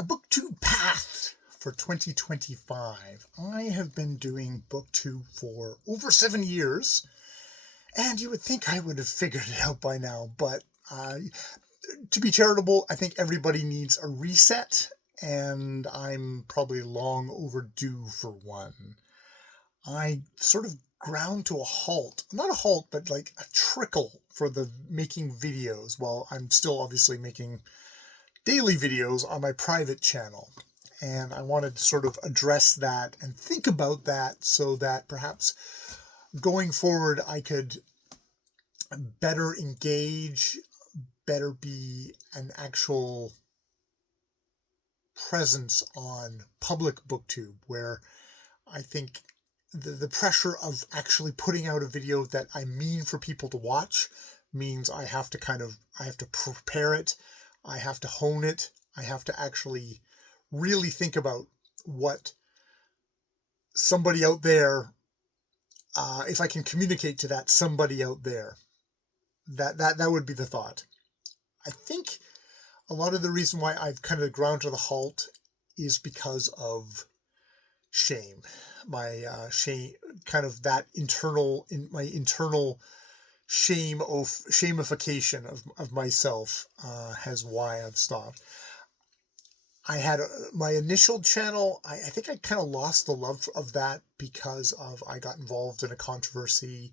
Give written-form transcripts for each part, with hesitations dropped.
a Bktb Pth for 2025. I have been doing Bktb for over 7 years, and you would think I would have figured it out by now, but to be charitable, I think everybody needs a reset, and I'm probably long overdue for one. I sort of ground to a halt, not a halt, but like a trickle for the making videos, while I'm still obviously making daily videos on my private channel. And I wanted to sort of address that and think about that so that perhaps going forward I could better engage, better be an actual presence on public Bktb, where I think the pressure of actually putting out a video that I mean for people to watch means I have to prepare it, I have to hone it, I have to actually really think about what somebody out there, if I can communicate to that somebody out there, that would be the thought. I think a lot of the reason why I've kind of ground to the halt is because of shame. My shame, kind of that my internal shamification of myself has why I've stopped. I had my initial channel, I think I kind of lost the love of that because I got involved in a controversy,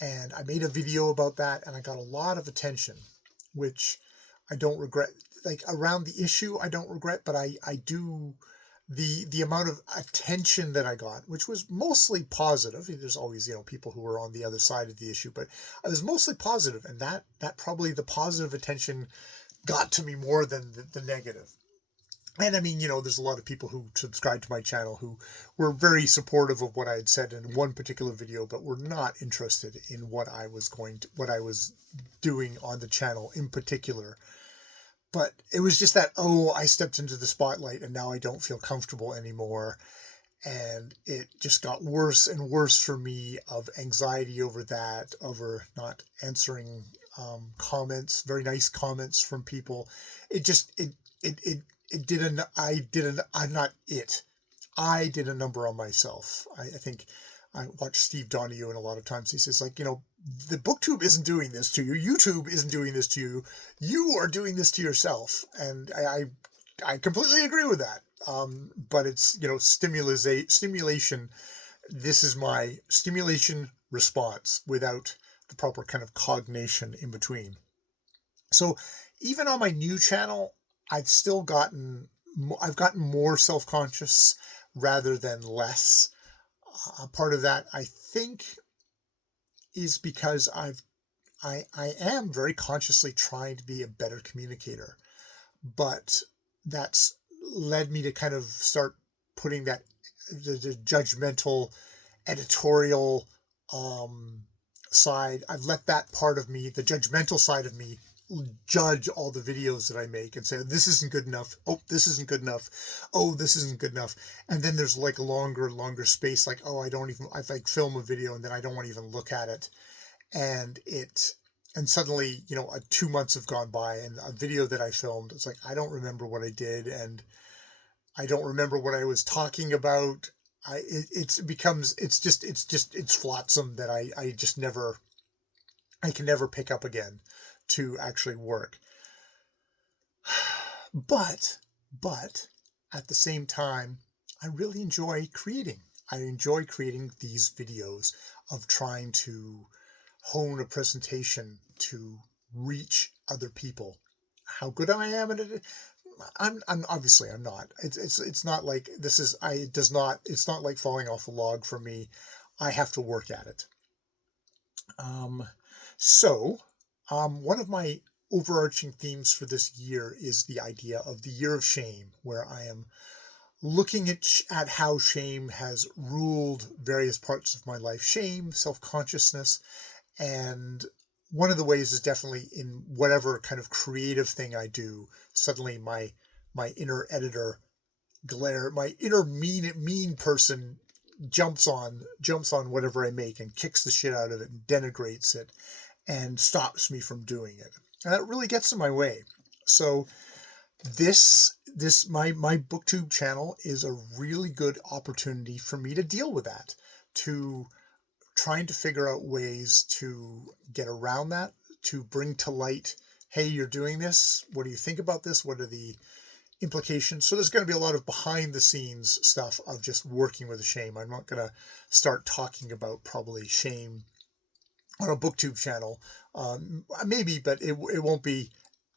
and I made a video about that, and I got a lot of attention, which I don't regret. Like, around the issue, I don't regret, but I do, the amount of attention that I got, which was mostly positive. There's always, people who are on the other side of the issue, but I was mostly positive, and that probably the positive attention got to me more than the negative. And I mean, there's a lot of people who subscribe to my channel who were very supportive of what I had said in one particular video, but were not interested in what I was doing on the channel in particular. But it was just that, I stepped into the spotlight and now I don't feel comfortable anymore. And it just got worse and worse for me, of anxiety over that, over not answering comments, very nice comments from people. I did a number on myself. I think I watch Steve Donahue, and a lot of times he says, the Bktb isn't doing this to you. YouTube isn't doing this to you. You are doing this to yourself. And I completely agree with that. But it's, stimulation. This is my stimulation response without the proper kind of cognation in between. So even on my new channel, I've gotten more self-conscious rather than less. Part of that, I think, is because I am very consciously trying to be a better communicator, but that's led me to kind of start putting that the judgmental editorial side. I've let that part of me, the judgmental side of me, judge all the videos that I make and say, this isn't good enough. Oh, this isn't good enough. Oh, this isn't good enough. And then there's like a longer space, like, I film a video and then I don't want to even look at it. And suddenly, 2 months have gone by, and a video that I filmed, it's like, I don't remember what I did, and I don't remember what I was talking about. It's flotsam that I can never pick up again to actually work. But at the same time, I really enjoy creating. I enjoy creating these videos of trying to hone a presentation to reach other people. How good I am at it, I'm obviously I'm not. It's not like it's not like falling off a log for me. I have to work at it. One of my overarching themes for this year is the idea of the year of shame, where I am looking at how shame has ruled various parts of my life. Shame, self-consciousness, and one of the ways is definitely in whatever kind of creative thing I do. Suddenly my inner editor my inner mean person jumps on whatever I make and kicks the shit out of it and denigrates it and stops me from doing it. And that really gets in my way. So this my booktube channel is a really good opportunity for me to deal with that, to trying to figure out ways to get around that, to bring to light, hey, you're doing this, what do you think about this, what are the implications. So there's going to be a lot of behind the scenes stuff of just working with Shm. I'm not going to start talking about probably Shm on a booktube channel, maybe, but it won't be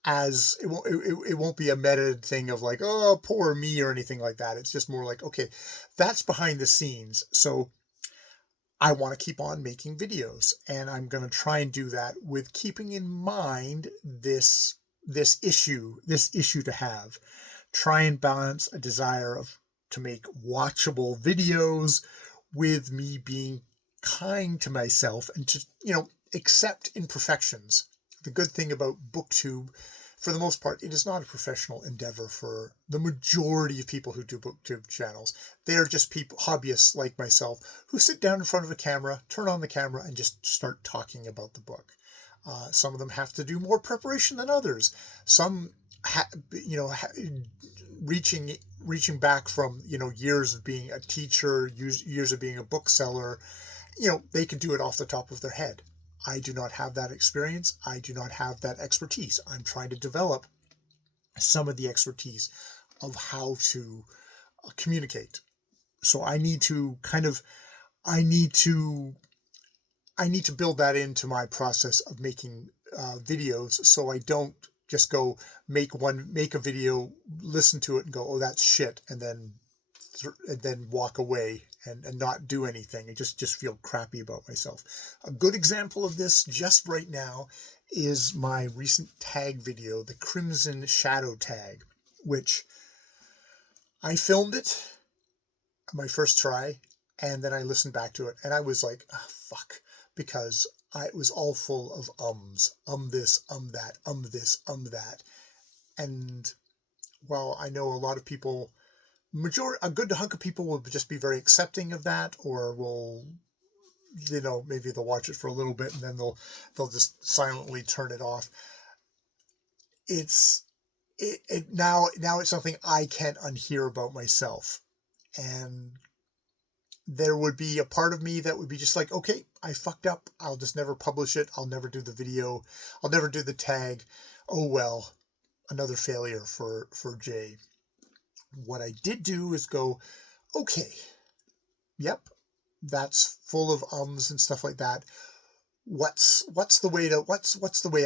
as it won't be a meta thing of like, oh, poor me or anything like that. It's just more like, okay, that's behind the scenes. So I want to keep on making videos, and I'm going to try and do that with keeping in mind this issue to have. Try and balance a desire to make watchable videos with me being kind to myself and to, accept imperfections. The good thing about booktube, for the most part, it is not a professional endeavor for the majority of people who do booktube channels. They are just people, hobbyists like myself, who sit down in front of a camera, turn on the camera, and just start talking about the book. Some of them have to do more preparation than others. Some, reaching back from, years of being a teacher, years of being a bookseller, they can do it off the top of their head. I do not have that experience. I do not have that expertise. I'm trying to develop some of the expertise of how to communicate. So I need to build that into my process of making videos, so I don't just go make a video, listen to it and go, oh, that's shit, and then walk away and not do anything and just feel crappy about myself. A good example of this just right now is my recent tag video, the Crimson Shadow tag, which I filmed it my first try, and then I listened back to it, and I was like, oh, fuck, because it was all full of ums. This, that, this, that. And while I know a lot of people, a good hunk of people will just be very accepting of that, or will, maybe they'll watch it for a little bit and then they'll just silently turn it off. Now it's something I can't unhear about myself. And there would be a part of me that would be just like, okay, I fucked up. I'll just never publish it. I'll never do the video. I'll never do the tag. Oh, well, another failure for Jay. What I did do is go, okay, yep, that's full of ums and stuff like that. What's the way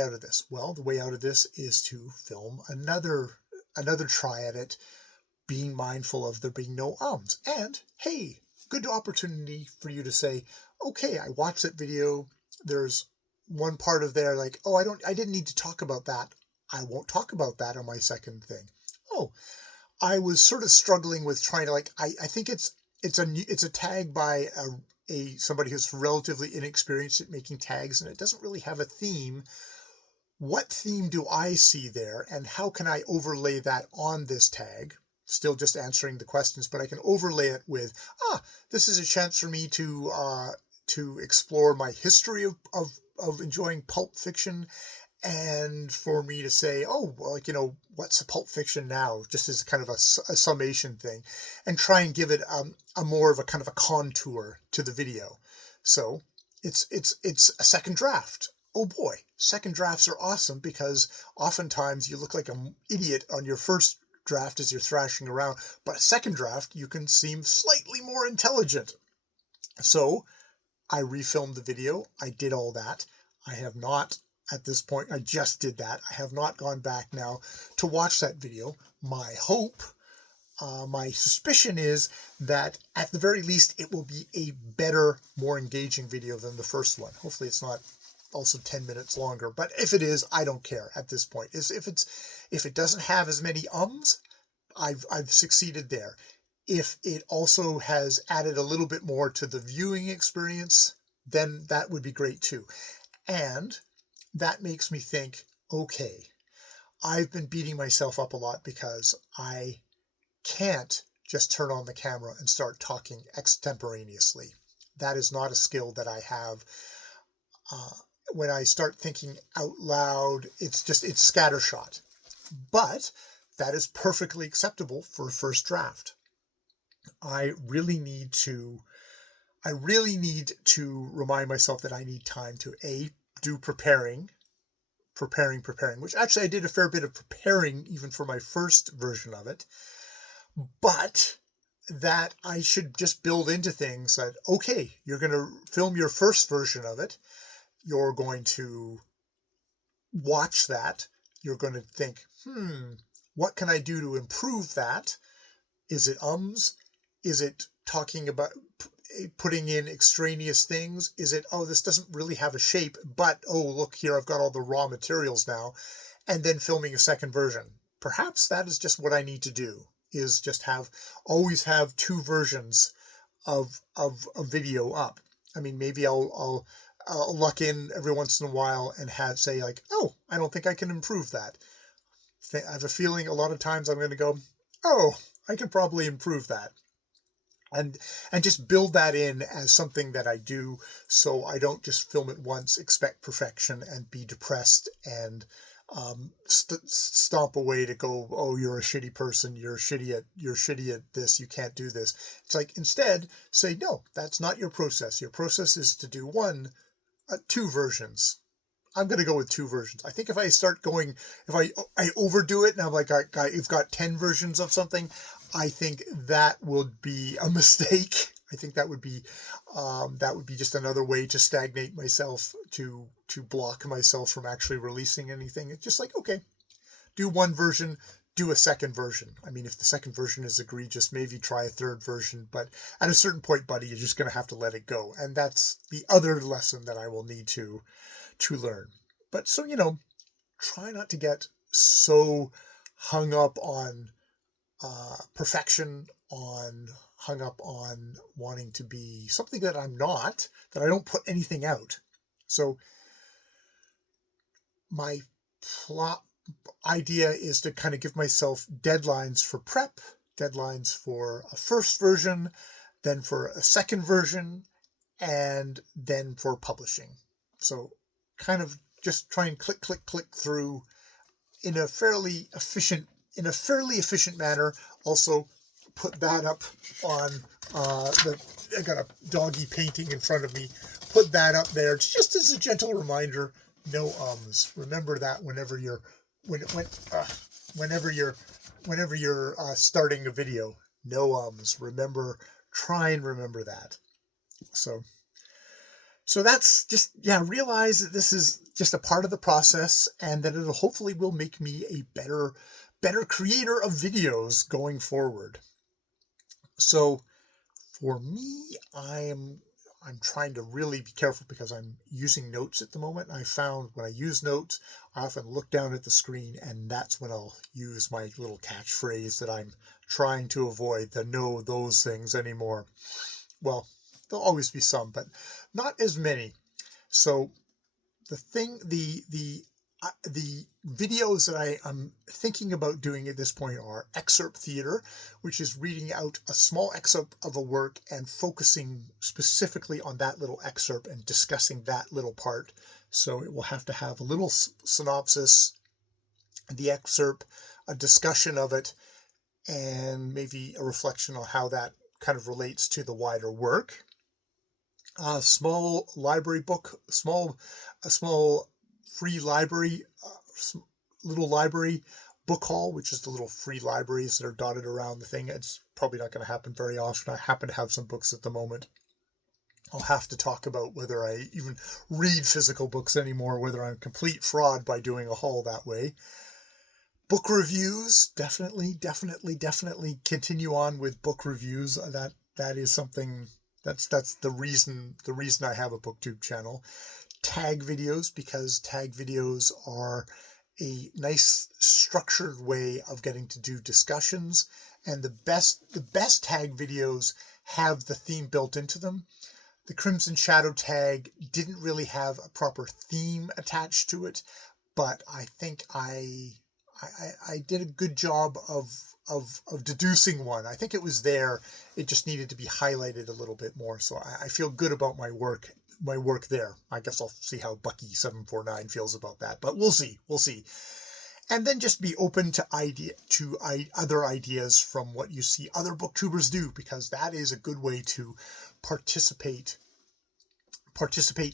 out of this? Well, the way out of this is to film another try at it, being mindful of there being no ums. And hey, good opportunity for you to say, okay, I watched that video. There's one part of there like, oh, I didn't need to talk about that. I won't talk about that on my second thing. Oh, I was sort of struggling with trying to I think it's a tag by somebody who's relatively inexperienced at making tags, and it doesn't really have a theme. What theme do I see there, and how can I overlay that on this tag? Still just answering the questions, but I can overlay it with, this is a chance for me to explore my history of enjoying pulp fiction, and for me to say, oh, well, what's a pulp fiction now, just as kind of a summation thing, and try and give it a more of a kind of a contour to the video. So it's a second draft. Oh boy, second drafts are awesome, because oftentimes you look like an idiot on your first draft as you're thrashing around, but a second draft you can seem slightly more intelligent. So I refilmed the video. I did all that. I have not, at this point, I just did that. I have not gone back now to watch that video. My hope, my suspicion is that at the very least it will be a better, more engaging video than the first one. Hopefully it's not also 10 minutes longer, but if it is, I don't care at this point. If it doesn't have as many ums, I've succeeded there. If it also has added a little bit more to the viewing experience, then that would be great too. And that makes me think, okay, I've been beating myself up a lot because I can't just turn on the camera and start talking extemporaneously. That is not a skill that I have. When I start thinking out loud, it's scattershot. But that is perfectly acceptable for a first draft. I really need to remind myself that I need time to do preparing, which actually I did a fair bit of preparing even for my first version of it, but that I should just build into things that, okay, you're going to film your first version of it. You're going to watch that. You're going to think, what can I do to improve that? Is it ums? Is it talking about putting in extraneous things? Is it, oh, this doesn't really have a shape, but, oh, look here, I've got all the raw materials now, and then filming a second version. Perhaps that is just what I need to do, is just always have two versions of a video up. I mean, maybe I'll luck in every once in a while and say like, oh, I don't think I can improve that. I have a feeling a lot of times I'm going to go, oh, I could probably improve that. And just build that in as something that I do, so I don't just film it once, expect perfection, and be depressed and stomp away to go, oh, you're a shitty person, you're shitty at this, you can't do this. It's like, instead say, no, that's not your process. Your process is to do two versions. I'm going to go with two versions. I think if I start going, if I overdo it and I'm like, you've got 10 versions of something, I think that would be a mistake. I think that would be just another way to stagnate myself, to block myself from actually releasing anything. It's just like, okay, do one version, do a second version. I mean, if the second version is egregious, maybe try a third version, but at a certain point, buddy, you're just going to have to let it go. And that's the other lesson that I will need to learn. But so, try not to get so hung up on perfection, hung up on wanting to be something that I'm not, that I don't put anything out. So my idea is to kind of give myself deadlines for prep, deadlines for a first version, then for a second version, and then for publishing. So kind of just try and click through in a fairly efficient manner. Also put that up on I got a doggy painting in front of me. Put that up there just as a gentle reminder. No ums. Remember that whenever you're starting a video. No ums. Try and remember that. So that's just, realize that this is just a part of the process, and that it hopefully will make me a better creator of videos going forward. So for me, I'm trying to really be careful because I'm using notes at the moment. I found when I use notes, I often look down at the screen, and that's when I'll use my little catchphrase that I'm trying to avoid, the no those things anymore. Well, there'll always be some, but not as many. So the videos that I'm thinking about doing at this point are excerpt theater, which is reading out a small excerpt of a work and focusing specifically on that little excerpt and discussing that little part. So it will have to have a little synopsis, the excerpt, a discussion of it, and maybe a reflection on how that kind of relates to the wider work. A small library book, a small free library, little library book haul, which is the little free libraries that are dotted around the thing. It's probably not going to happen very often. I happen to have some books at the moment. I'll have to talk about whether I even read physical books anymore, whether I'm a complete fraud by doing a haul that way. Book reviews, definitely continue on with book reviews. That is something that's the reason I have a BookTube channel. Tag videos, because tag videos are a nice structured way of getting to do discussions, and the best tag videos have the theme built into them. The Crimson Shadow tag didn't really have a proper theme attached to it, but I think I did a good job of deducing one. I think it was there. It just needed to be highlighted a little bit more. So I feel good about my work there. I guess I'll see how Bucky749 feels about that, but we'll see. And then just be open to other ideas from what you see other booktubers do, because that is a good way to participate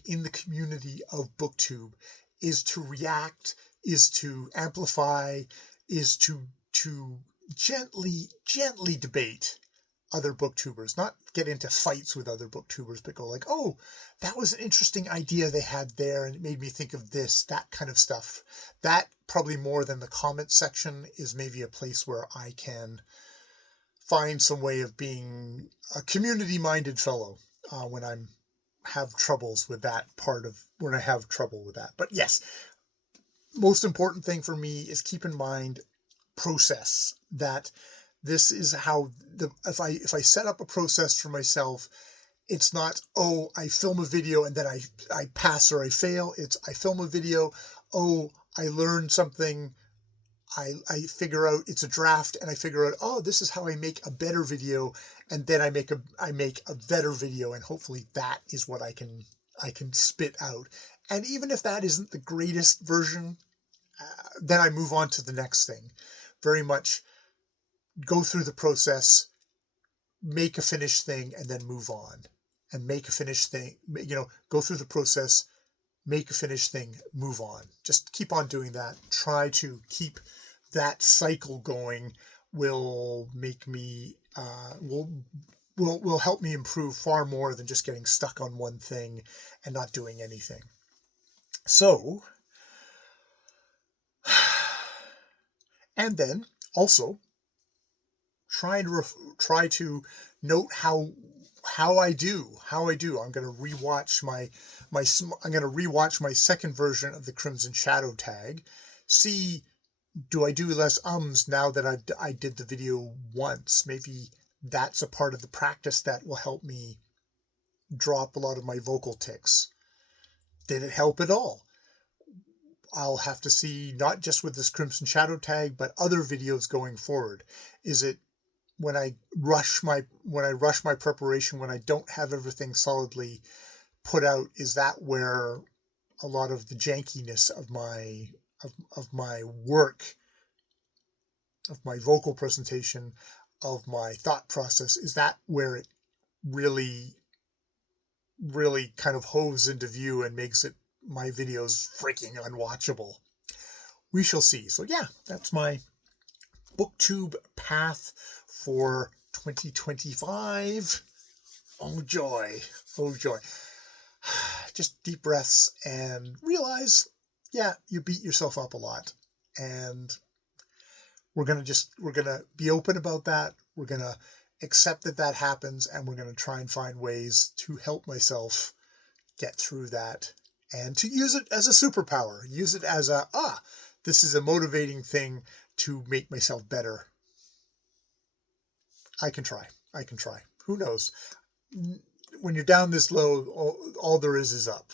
in the community of booktube, is to react, is to amplify, is to gently debate other booktubers, not get into fights with other booktubers, but go like, oh, that was an interesting idea they had there and it made me think of this, that kind of stuff. That, probably more than the comment section, is maybe a place where I can find some way of being a community-minded fellow when I have troubles with that But yes, most important thing for me is keep in mind process, that this is how if I set up a process for myself, it's not, oh, I film a video and then I pass or I fail. It's, I film a video, oh, I learned something, I figure out it's a draft, and I figure out, oh, this is how I make a better video, and then I make a better video, and hopefully that is what I can spit out. And even if that isn't the greatest version, then I move on to the next thing. Very much go through the process, make a finished thing, and then move on. And make a finished thing, go through the process, make a finished thing, move on. Just keep on doing that. Try to keep that cycle going. Will make me, will help me improve far more than just getting stuck on one thing and not doing anything. So, and then also try to note how I do. I'm going to rewatch my second version of the Crimson Shadow tag. See, do I do less ums now that I did the video once? Maybe that's a part of the practice that will help me drop a lot of my vocal tics. Did it help at all? I'll have to see, not just with this Crimson Shadow tag, but other videos going forward. Is it when I rush my preparation, when I don't have everything solidly put out, is that where a lot of the jankiness of my work, of my vocal presentation, of my thought process, is that where it really kind of hoves into view and makes my videos freaking unwatchable? We shall see. So yeah, that's my booktube path for 2025. Oh joy. Just deep breaths and realize, yeah, you beat yourself up a lot, and we're going to be open about that. We're going to accept that happens, and we're going to try and find ways to help myself get through that, and to use it as a superpower. Use it as this is a motivating thing to make myself better. I can try. Who knows? When you're down this low, all there is up.